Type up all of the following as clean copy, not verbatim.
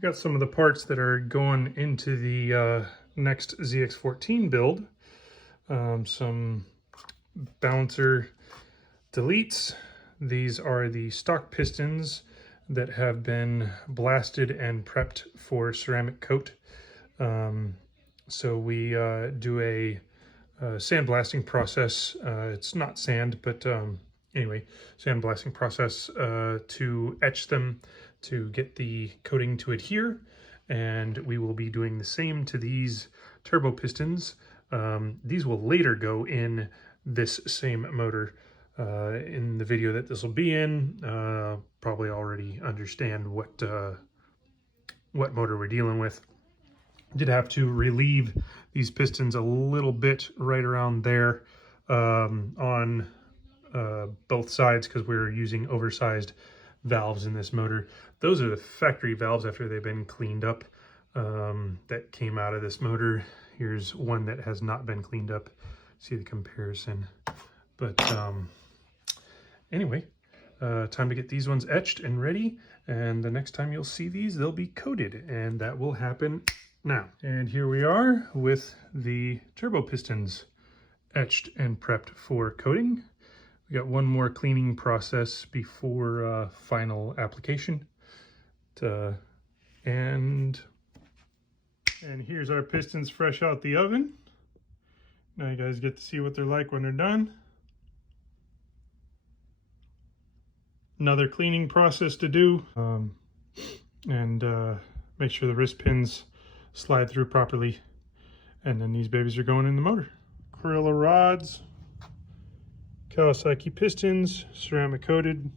We got some of the parts that are going into the next ZX14 build. Some balancer deletes. These are the stock pistons that have been blasted and prepped for ceramic coat. So we do a sandblasting process. It's not sand, but anyway, sandblasting process to etch them to get the coating to adhere. And we will be doing the same to these turbo pistons. These will later go in this same motor. In the video that this will be in, probably already understand what motor we're dealing with. Did have to relieve these pistons a little bit right around there on both sides because we're using oversized valves in this motor. Those are the factory valves after they've been cleaned up that came out of this motor. Here's one that has not been cleaned up. See the comparison. But anyway, time to get these ones etched and ready. And the next time you'll see these, they'll be coated, and that will happen now. And here we are with the turbo pistons etched and prepped for coating. We got one more cleaning process before final application. And here's our pistons fresh out the oven. Now you guys get to see what they're like when they're done. Another cleaning process to do, and make sure the wrist pins slide through properly. And then these babies are going in the motor. Corilla rods, Kawasaki pistons, ceramic coated.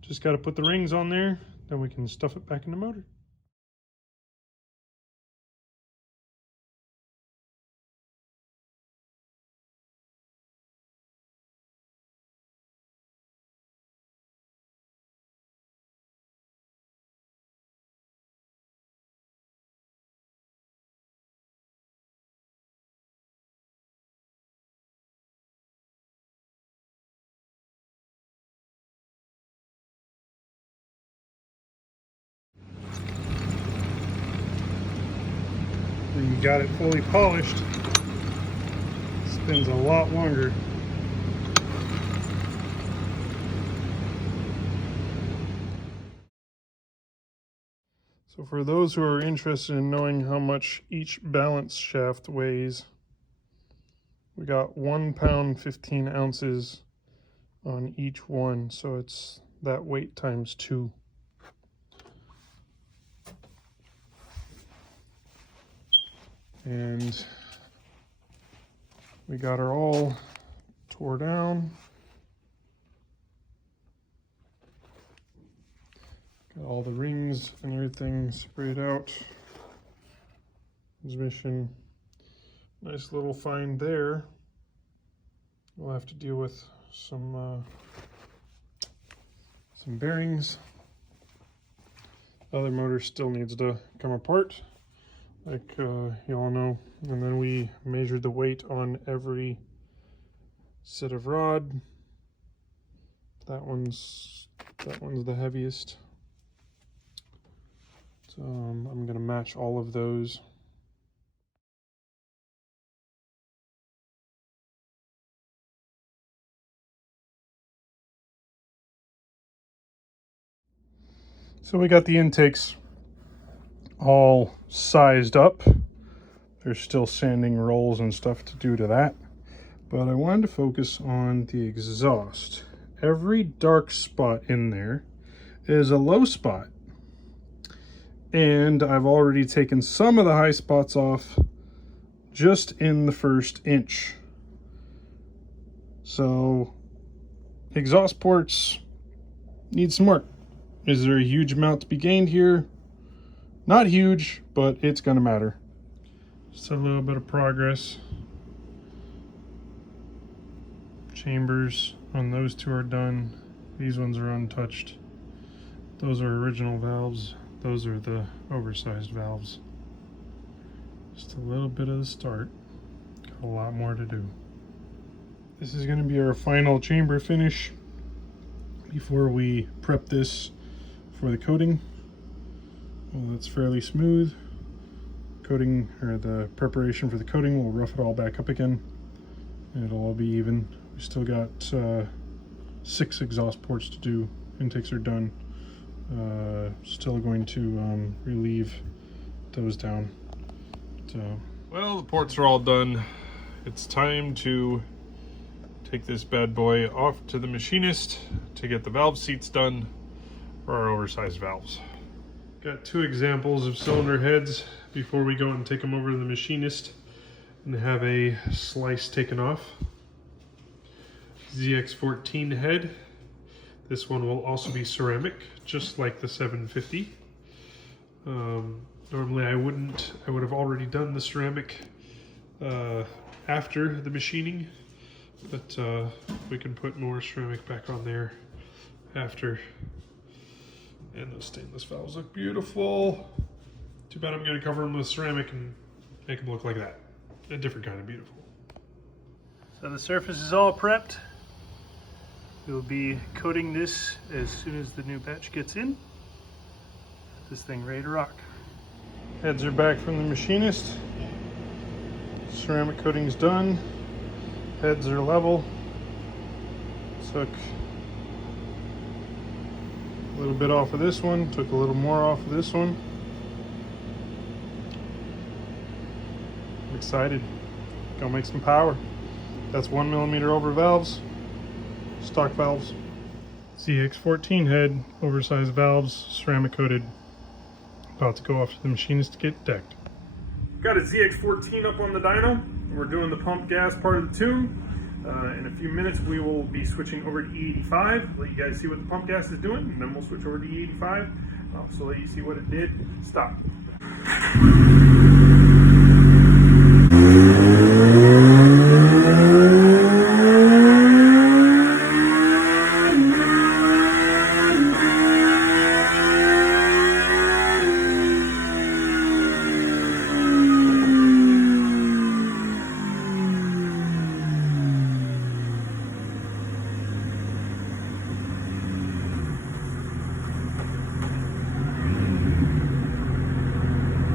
Just got to put the rings on there, then we can stuff it back in the motor. When you got it fully polished, it spins a lot longer. So for those who are interested in knowing how much each balance shaft weighs, we got 1 pound 15 ounces on each one, so it's that weight times 2. And we got her all tore down. Got all the rings and everything sprayed out. Transmission, nice little find there. We'll have to deal with some bearings. Other motor still needs to come apart, like you all know. And then we measured the weight on every set of rod. That one's the heaviest. So I'm gonna match all of those. So we got the intakes all sized up. There's still sanding rolls and stuff to do to that, but I wanted to focus on the exhaust. Every dark spot in there is a low spot, and I've already taken some of the high spots off just in the first inch. So exhaust ports need some work. Is there a huge amount to be gained here? Not huge, but it's gonna matter. Just a little bit of progress. Chambers on those two are done. These ones are untouched. Those are original valves. Those are the oversized valves. Just a little bit of the start. Got a lot more to do. This is going to be our final chamber finish before we prep this for the coating. Well, that's fairly smooth. Coating, or the preparation for the coating, will rough it all back up again. And it'll all be even. We still got 6 exhaust ports to do. Intakes are done. Still going to relieve those down. So, well, the ports are all done. It's time to take this bad boy off to the machinist to get the valve seats done for our oversized valves. Got 2 examples of cylinder heads before we go and take them over to the machinist and have a slice taken off. Zx14 head. This one will also be ceramic, just like the 750. Normally I would have already done the ceramic after the machining, but we can put more ceramic back on there after. And those stainless valves look beautiful. Too bad I'm going to cover them with ceramic and make them look like that. A different kind of beautiful. So the surface is all prepped. We'll be coating this as soon as the new batch gets in. This thing ready to rock. Heads are back from the machinist. Ceramic coating's done. Heads are level. Took a little bit off of this one, took a little more off of this one. I'm excited. Gonna make some power. That's 1mm over valves, stock valves. Zx14 head, oversized valves, ceramic coated. About to go off to the machinist to get decked. Got a Zx14 up on the dyno. We're doing the pump gas part of the tune. In a few minutes we will be switching over to E85, let you guys see what the pump gas is doing, and then we'll switch over to E85. So let you see what it did. Stop.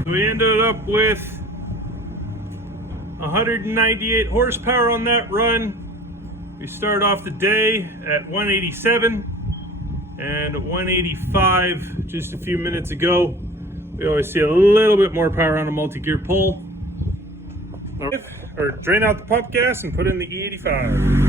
We ended up with 198 horsepower on that run. We started off the day at 187 and 185 just a few minutes ago. We always see a little bit more power on a multi-gear pull. Or drain out the pump gas and put in the E85.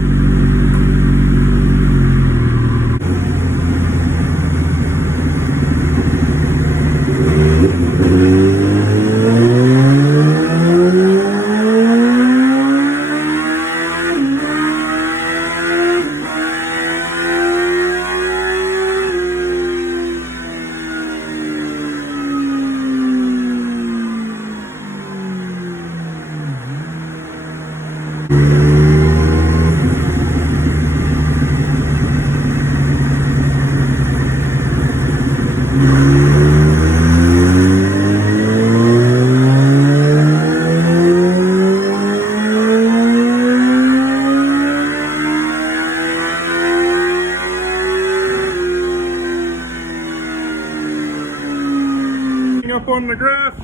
Up on the graph.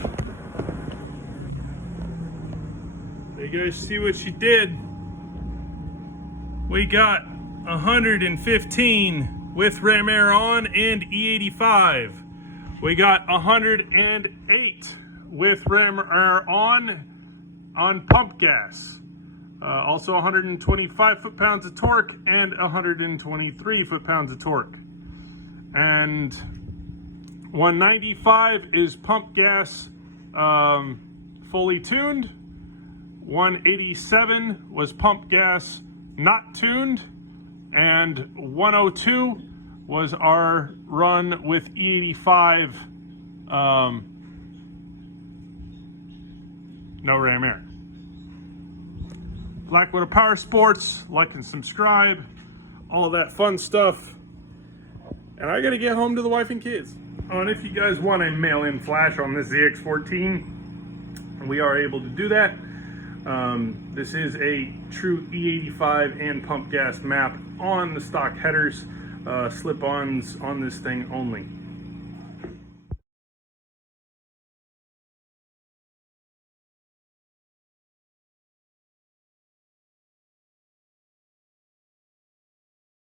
You guys see what she did. We got 115 with ram air on and E85. We got 108 with ram air on pump gas. Also 125 foot-pounds of torque and 123 foot-pounds of torque. And 195 is pump gas fully tuned. 187 was pump gas not tuned. And 102 was our run with E85 no ram air. Blackwater Power Sports, like and subscribe, all that fun stuff. And I gotta get home to the wife and kids. Oh, and if you guys want a mail-in flash on this Zx14, we are able to do that. This is a true E85 and pump gas map on the stock headers, slip-ons on this thing only.